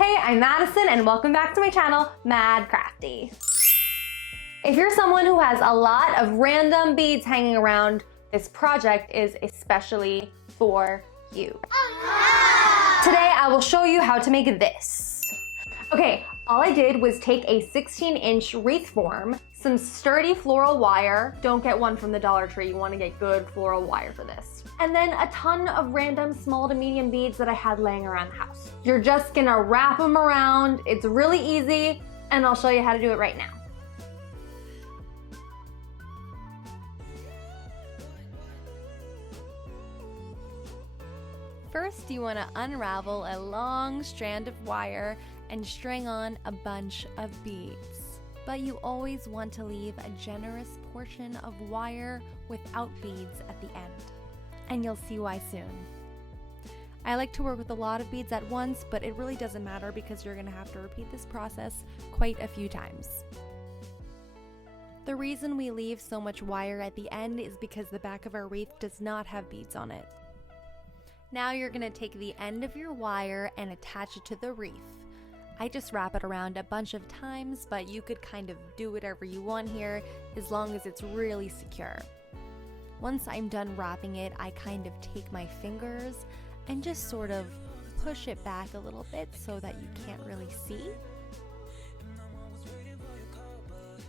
Hey, I'm Madison and welcome back to my channel, MaddCrafty. If you're someone who has a lot of random beads hanging around, this project is especially for you. Today I will show you how to make this. Okay, all I did was take a 16-inch wreath form, some sturdy floral wire. Don't get one from the Dollar Tree, you want to get good floral wire for this. And then a ton of random small to medium beads that I had laying around the house. You're just gonna wrap them around. It's really easy, and I'll show you how to do it right now. First, you want to unravel a long strand of wire and string on a bunch of beads. But you always want to leave a generous portion of wire without beads at the end. And you'll see why soon. I like to work with a lot of beads at once, but it really doesn't matter because you're going to have to repeat this process quite a few times. The reason we leave so much wire at the end is because the back of our wreath does not have beads on it. Now you're going to take the end of your wire and attach it to the wreath. I just wrap it around a bunch of times, but you could kind of do whatever you want here as long as it's really secure. Once I'm done wrapping it, I kind of take my fingers and just sort of push it back a little bit so that you can't really see.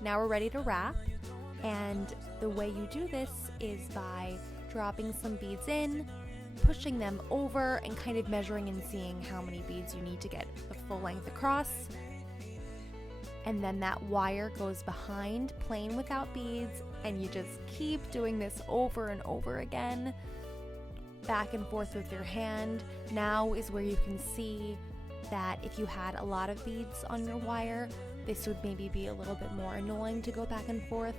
Now we're ready to wrap, and the way you do this is by dropping some beads in, pushing them over, and kind of measuring and seeing how many beads you need to get the full length across. And then that wire goes behind, plain without beads, and you just keep doing this over and over again, back and forth with your hand. Now is where you can see that if you had a lot of beads on your wire, this would maybe be a little bit more annoying to go back and forth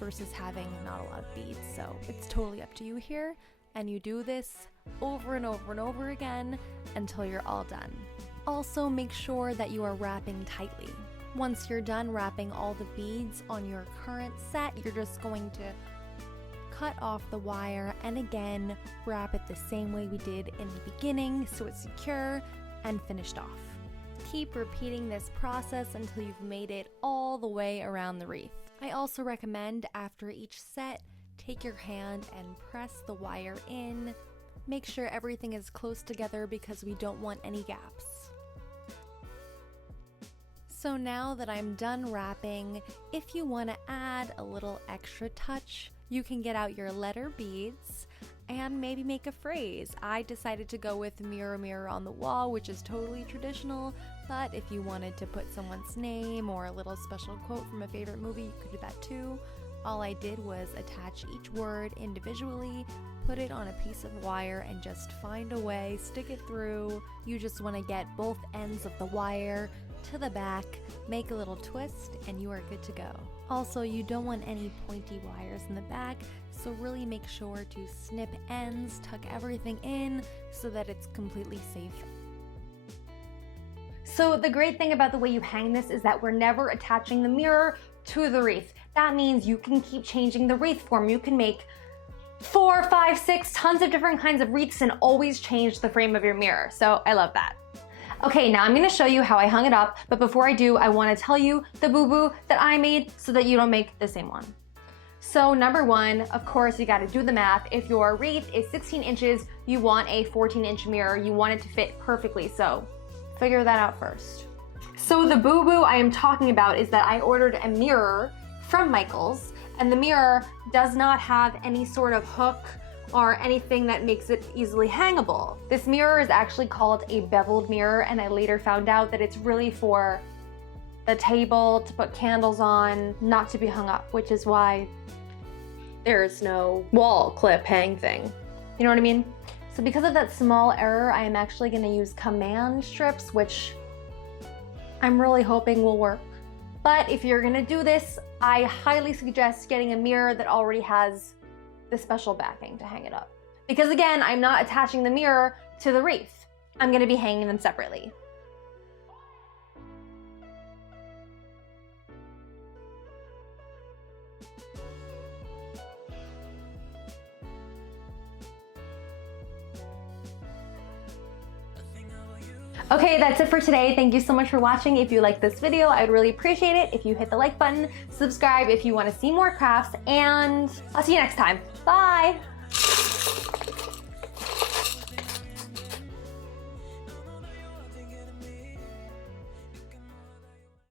versus having not a lot of beads. So it's totally up to you here, and you do this over and over and over again until you're all done. Also, make sure that you are wrapping tightly. Once you're done wrapping all the beads on your current set, you're just going to cut off the wire and again wrap it the same way we did in the beginning so it's secure and finished off. Keep repeating this process until you've made it all the way around the wreath. I also recommend after each set, take your hand and press the wire in. Make sure everything is close together because we don't want any gaps. So now that I'm done wrapping, if you want to add a little extra touch, you can get out your letter beads and maybe make a phrase. I decided to go with mirror mirror on the wall, which is totally traditional, but if you wanted to put someone's name or a little special quote from a favorite movie, you could do that too. All I did was attach each word individually, put it on a piece of wire, and just find a way, stick it through. You just want to get both ends of the wire to the back, make a little twist, and you are good to go. Also, you don't want any pointy wires in the back, so really make sure to snip ends, tuck everything in so that it's completely safe. So the great thing about the way you hang this is that we're never attaching the mirror to the wreath. That means you can keep changing the wreath form. You can make 4, 5, 6 tons of different kinds of wreaths and always change the frame of your mirror. So I love that. Okay, now I'm gonna show you how I hung it up, but before I do, I wanna tell you the boo-boo that I made so that you don't make the same one. So number one, of course, you gotta do the math. If your wreath is 16 inches, you want a 14-inch mirror. You want it to fit perfectly, so figure that out first. So the boo-boo I am talking about is that I ordered a mirror from Michaels, and the mirror does not have any sort of hook or anything that makes it easily hangable. This mirror is actually called a beveled mirror, and I later found out that it's really for the table, to put candles on, not to be hung up, which is why there's no wall clip hang thing. You know what I mean? So because of that small error, I am actually gonna use command strips, which I'm really hoping will work. But if you're gonna do this, I highly suggest getting a mirror that already has the special backing to hang it up. Because again, I'm not attaching the mirror to the wreath. I'm gonna be hanging them separately. Okay, that's it for today. Thank you so much for watching. If you like this video, I'd really appreciate it if you hit the like button, subscribe if you want to see more crafts, and I'll see you next time. Bye!